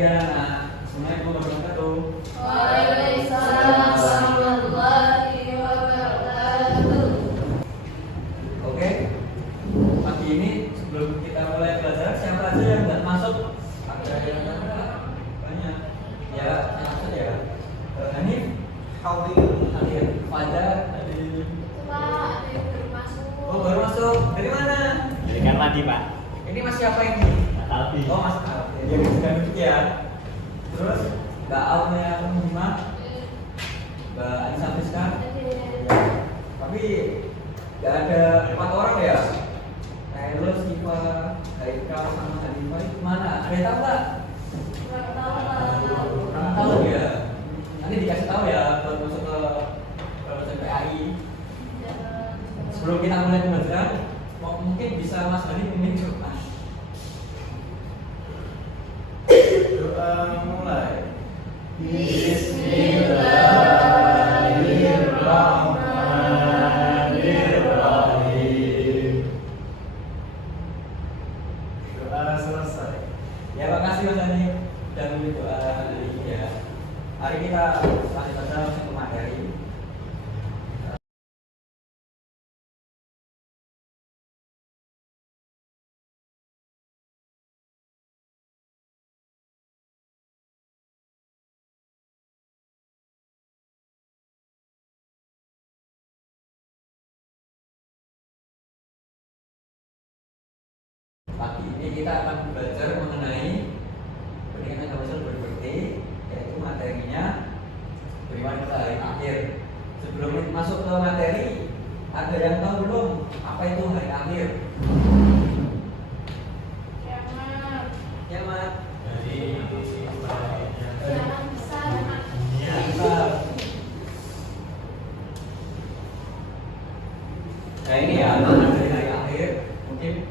pagi anak-anak. Assalamualaikum warahmatullahi wabarakatuh. Waalaikumsalam warahmatullahi wabarakatuh. Oke, pagi ini sebelum kita mulai belajar, siapa aja yang nggak masuk? Ada yang banyak. Ya, siapa saja ya? Hanif, hadir. Fajar, hadir. Pak, ada yang baru masuk. Oh, baru masuk. Dari mana? Dari Karmadi, Pak. Ini Mas siapa ini? Aldi. Oh, Mas Aldi. Dia sudah duduk ya. Terus Mbak Alnya Mima, Mbak Anissa Friska. Tapi nggak ada 4 orang ya? Kailo, Siva, Haikal, sama Hanifah itu mana? Ada yang tahu nggak? Kurang tahu ya. Nanti dikasih tahu ya kalau masuk ke PAI. Sebelum kita mulai pembelajaran, mungkin bisa Mas Hadi memimpin doa. Doa mulai. Bismillahirrahmanirrahim. Doa selesai. Ya, makasih Mas Hadi dan memberi doa hari ini ya. Hari kita masih pada satu materi. Pagi ini kita akan belajar mengenai peningkatan kapasitas berarti, yaitu materinya beriman pada hari akhir. Sebelum masuk ke materi, ada yang tahu belum apa itu hari akhir? Kiamat. Kiamat. Kiamat besar. Besar. Nah ini ya makna dari hari akhir. Mungkin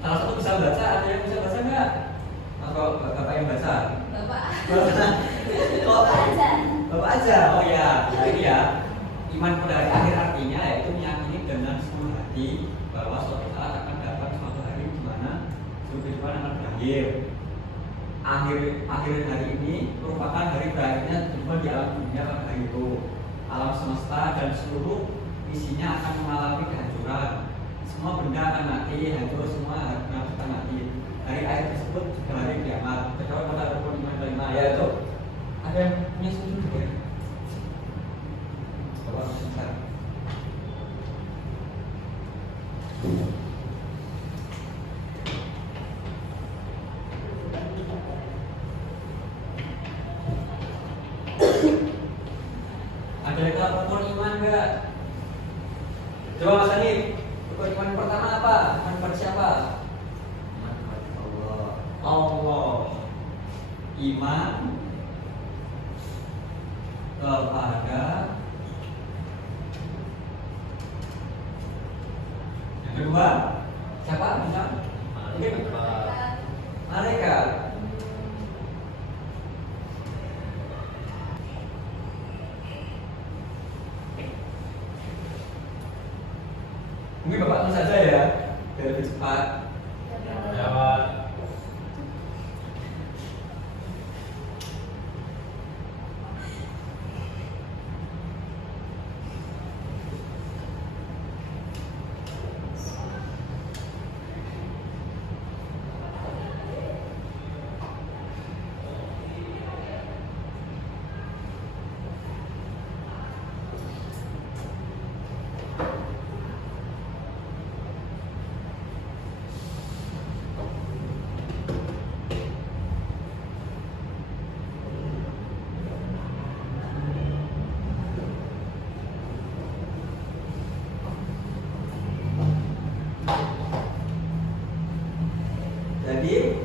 salah satu bisa baca, ada yang bisa baca nggak? Atau bapak yang baca? Bapak. Bapak aja. Bapak aja. Oh ya, nah ini ya. Iman pada hari akhir artinya yaitu meyakini dengan seluruh hati bahwa suatu saat akan datang suatu hari di mana seluruh kehidupan akan berakhir. Akhir hari ini merupakan hari berakhirnya kehidupan di alam dunia pada hari itu. Alam semesta dan seluruh isinya akan mengalami kehancuran. Semua benda akan mati, hancur semua akan mati. Hari akhir tersebut juga hari kiamat. Kecuali pada rukun iman kelima, yaitu ada yang punya setuju ya? Bapak sebentar. Ada yang tahu rukun iman nggak? Coba Mas Hanif, rukun iman pertama apa? Iman kepada siapa? Iman kepada Allah. Allah. Iman kepada yang kedua siapa? Bisa? Malaikat. Mungkin Bapak tulis saja ya, biar lebih cepat. Ya, Pak. Jadi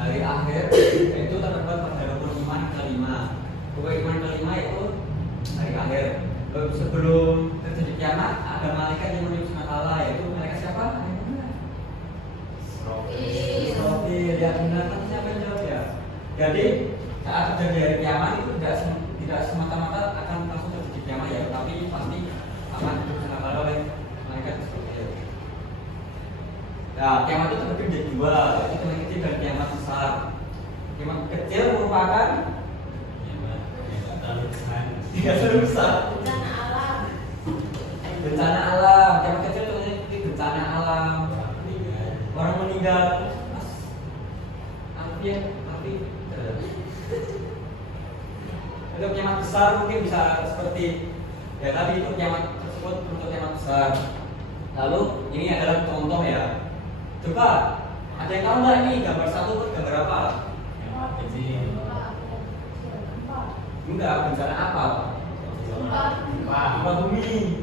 hari akhir itu terdapat pada rukun iman kelima. Rukun iman kelima itu hari akhir. Sebelum terjadi kiamat ada malaikat yang menuju Allah, yaitu malaikat siapa? Israfil. Yang benar kan siapa yang jawab ya? Jadi saat terjadi hari kiamat itu tidak semata-mata akan langsung terjadi kiamat ya, tapi pasti akan dilaksanakan oleh malaikat Israfil. Nah, kiamat itu terbagi menjadi dua, yaitu kiamat kecil dan kiamat besar. susah. bencana alam. Bencana alam, kiamat kecil itu bencana alam. Orang meninggal, mas, api. Untuk kiamat besar mungkin bisa seperti ya tadi itu kiamat tersebut untuk kiamat besar. Lalu ini adalah contoh ya. Coba ada yang tahu nggak ini gambar satu itu gambar apa? Enggak, bencana apa? Gempa bumi.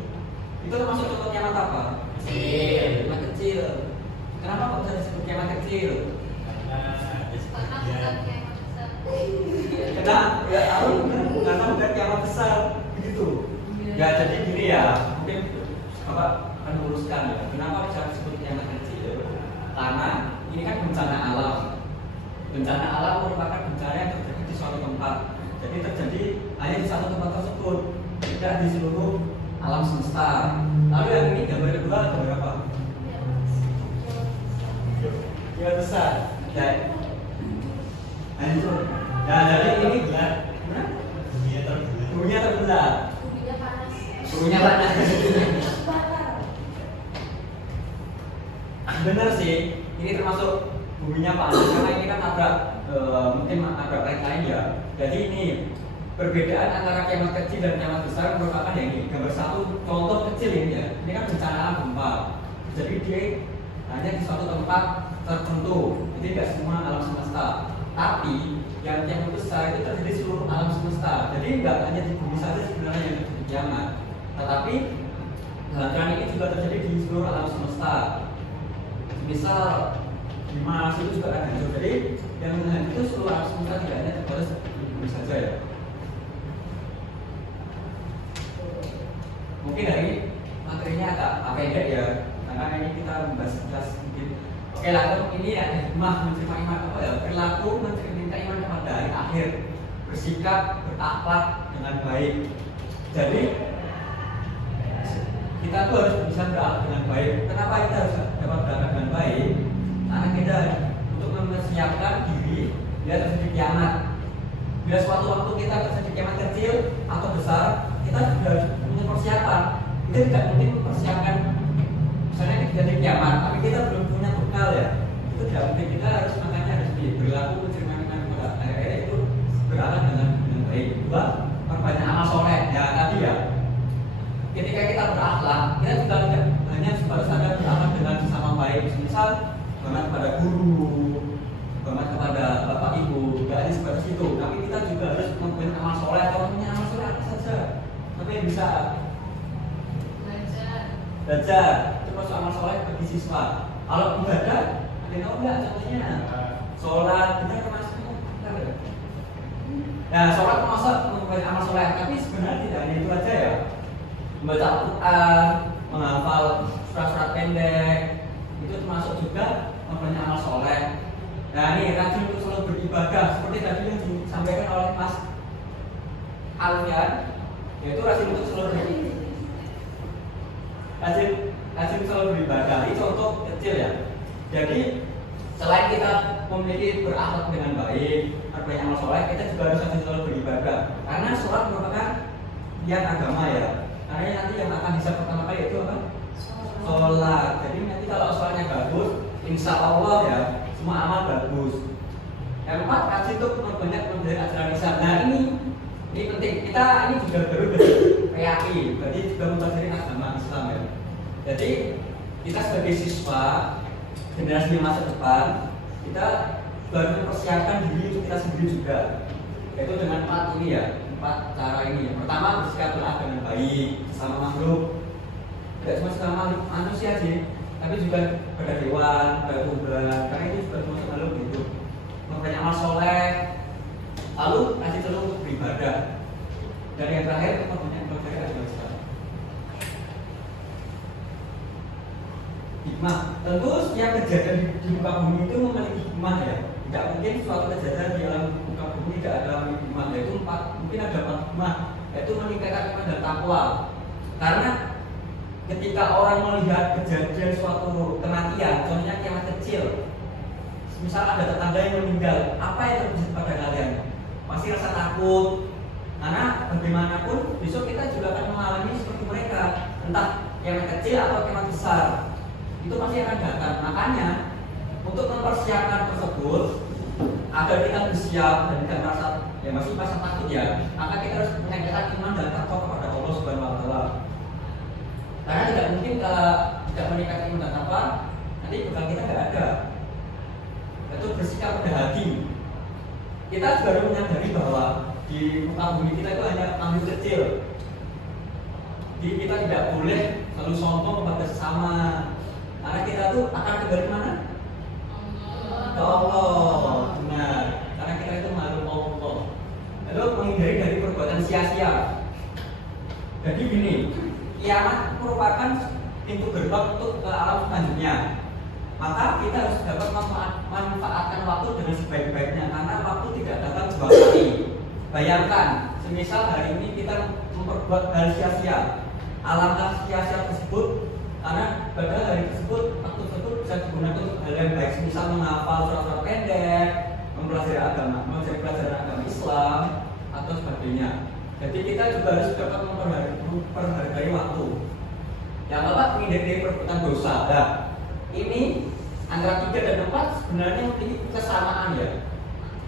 Itu termasuk contoh kiamat apa? Kiamat kecil. Kenapa kok bisa disebut kiamat kecil? Karena ya karena bukan kiamat besar begitu. Ya jadi gini ya, mungkin Bapak akan meluruskan ya. Kenapa bisa disebut kiamat kecil? Karena ini kan bencana alam. Bencana alam merupakan bencana yang terjadi di suatu tempat. Jadi terjadi hanya di satu tempat tersebut, tidak di seluruh alam semesta. Lalu yang ini gambar kedua gambar apa? Ya besar. Dan hancur. Nah jadi ini benar. Buminya terbelah. Buminya panas. Buminya panas. Benar sih. Ini termasuk buminya panas karena ini kan nabrak mungkin nabrak lain ya. Jadi ini perbedaan antara kiamat kecil dan kiamat besar merupakan yang ini gambar satu contoh kecil ini ya. Ini kan bencana alam gempa. Jadi dia hanya di suatu tempat tertentu. Jadi tidak semua alam semesta. Tapi yang kiamat besar itu terjadi di seluruh alam semesta. Jadi tidak hanya di bumi saja sebenarnya yang terjadi kiamat. Tetapi gerakan ini juga terjadi di seluruh alam semesta. Misal di Mars itu juga ada hancur. Jadi yang menghancur itu seluruh alam semesta tidak hanya terbatas di bumi saja ya. Mungkin dari materinya agak pendek ya, karena ini kita membahas sedikit. Oke lalu ini ada hikmah menerima iman apa ya? Perilaku menerima iman kepada hari akhir, bersikap berakhlak dengan baik. Jadi kita tuh harus bisa berakhlak dengan baik. Kenapa kita harus dapat berakhlak dengan baik? Karena kita untuk mempersiapkan diri bila terjadi kiamat. Bila suatu waktu kita terjadi kiamat kecil atau besar, kita sudah punya persiapan. Kita tidak mungkin mempersiapkan misalnya terjadi kiamat, tapi kita belum punya bekal ya. Itu tidak mungkin. Kita harus makanya harus berlaku menerima iman kepada akhir itu berakhlak dengan baik. Dua, perbanyak amal soleh. Ya tadi ya. Ketika kita berakhlak, kita juga tidak hanya harus ada berakhlak dengan sesama baik. Misal hormat kepada guru, hormat kepada bapak ibu, tidak hanya sebatas itu. Tapi kita juga harus mempunyai amal soleh. Kalau punya amal soleh apa saja, tapi yang bisa belajar. Itu masuk amal soleh bagi siswa. Kalau ibadah, ada yang tahu nggak contohnya? Sholat, benar termasuknya. Nah, sholat termasuk mempunyai amal soleh. Tapi sebenarnya tidak hanya itu aja ya. Membaca Al-Quran, menghafal surat-surat pendek, itu termasuk juga mempunyai amal soleh. Nah ini rajin untuk selalu beribadah seperti tadi yang disampaikan oleh Mas Alfian, yaitu rajin untuk selalu beribadah. Ini contoh kecil ya. Jadi selain kita memiliki berakhlak dengan baik, berbanyak amal soleh, kita juga harus rajin selalu beribadah. Karena sholat merupakan yang agama ya. Karena nanti yang akan hisab pertama kali itu apa? Sholat. Jadi nanti kalau sholatnya bagus, insya Allah ya semua amal bagus. Yang keempat, rajin untuk memperbanyak mempelajari ajaran Islam. Nah ini penting. Kita ini juga baru dari PAI, berarti juga mempelajari agama Islam ya. Jadi kita sebagai siswa generasi masa depan, kita baru mempersiapkan diri untuk kita sendiri juga. Yaitu dengan 4 ini ya, 4 cara ini. Yang pertama, bersikap berakhlak dengan baik sama makhluk. Tidak cuma sama manusia sih, tapi juga pada hewan, pada tumbuhan. Karena itu juga termasuk makhluk hidup. Mempunyai amal soleh, lalu kasih terus untuk beribadah. Dan yang terakhir, kita punya mempelajari agama Islam. Hikmah, tentu setiap kejadian di muka bumi itu memiliki hikmah ya. Tidak mungkin suatu kejadian di alam muka bumi tidak ada hikmah. Yaitu 4, mungkin ada 4 hikmah, yaitu meningkatkan iman dan takwa. Karena ketika orang melihat kejadian suatu kematian, contohnya kiamat kecil, misal ada tetangga yang meninggal, apa yang terjadi pada kalian? Pasti rasa takut, Karena bagaimanapun besok kita juga akan mengalami seperti mereka, entah yang kecil atau yang besar, itu pasti akan datang. Makanya untuk mempersiapkan tersebut agar kita bersiap dan tidak merasa ya masih merasa takut ya, maka kita harus meningkatkan iman dan takwa kepada Allah Subhanahu Wa Taala. Karena tidak mungkin kalau tidak meningkatkan iman dan takwa, nanti bekal kita nggak ada. Itu bersikap pada hati. Kita juga harus menyadari bahwa di muka bumi kita itu hanya ambil kecil. Jadi kita tidak boleh selalu sombong kepada sesama. Karena kita tuh akan kembali mana? Ke Allah. Benar. Karena kita itu makhluk Allah. Lalu menghindari dari perbuatan sia-sia. Jadi gini, kiamat merupakan pintu gerbang untuk ke alam selanjutnya. Maka kita harus dapat memanfaatkan waktu dengan sebaik-baiknya, karena waktu tidak datang dua kali. Bayangkan, semisal hari ini kita memperbuat hal sia-sia, alangkah sia-sia tersebut, karena pada hari tersebut waktu tersebut bisa digunakan untuk hal yang baik, semisal menghafal surat-surat pendek, mempelajari pelajaran agama Islam atau sebagainya. Jadi kita juga harus dapat memperhargai waktu. Yang keempat, menghindari perbuatan dosa. Nah, ini antara 3 dan 4 sebenarnya memiliki kesamaan ya,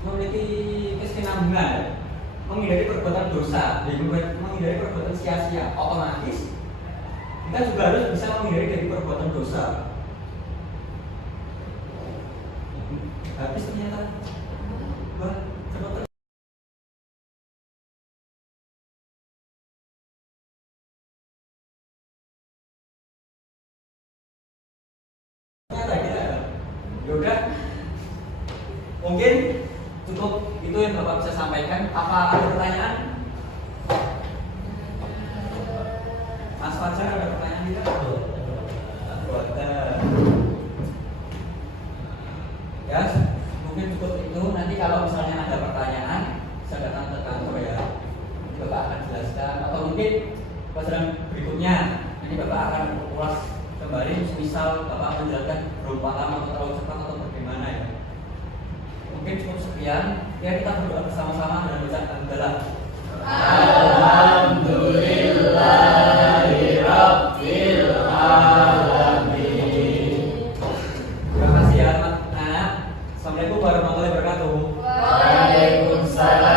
memiliki kesinambungan ya. Menghindari perbuatan dosa, menghindari perbuatan sia-sia, otomatis kita juga harus bisa menghindari dari perbuatan dosa. Habis ternyata. Wah, cepet. Yaudah, mungkin cukup itu yang Bapak bisa sampaikan. Apa ada pertanyaan? Mas Fajar ada pertanyaan tidak? Ya, mungkin cukup itu. Nanti kalau misalnya ada pertanyaan, bisa datang ke kantor ya. Bapak akan jelaskan. Atau mungkin pelajaran berikutnya, nanti Bapak akan ulas kembali, misal Bapak menjelaskan berapa lama atau terlalu cepat atau bagaimana ya. Mungkin cukup sekian. Ya, kita berdoa bersama-sama dengan bacaan alhamdulillah. Alhamdulillahirabbil alamin. Terima kasih ya anak-anak. Assalamualaikum warahmatullahi wabarakatuh. Waalaikumsalam.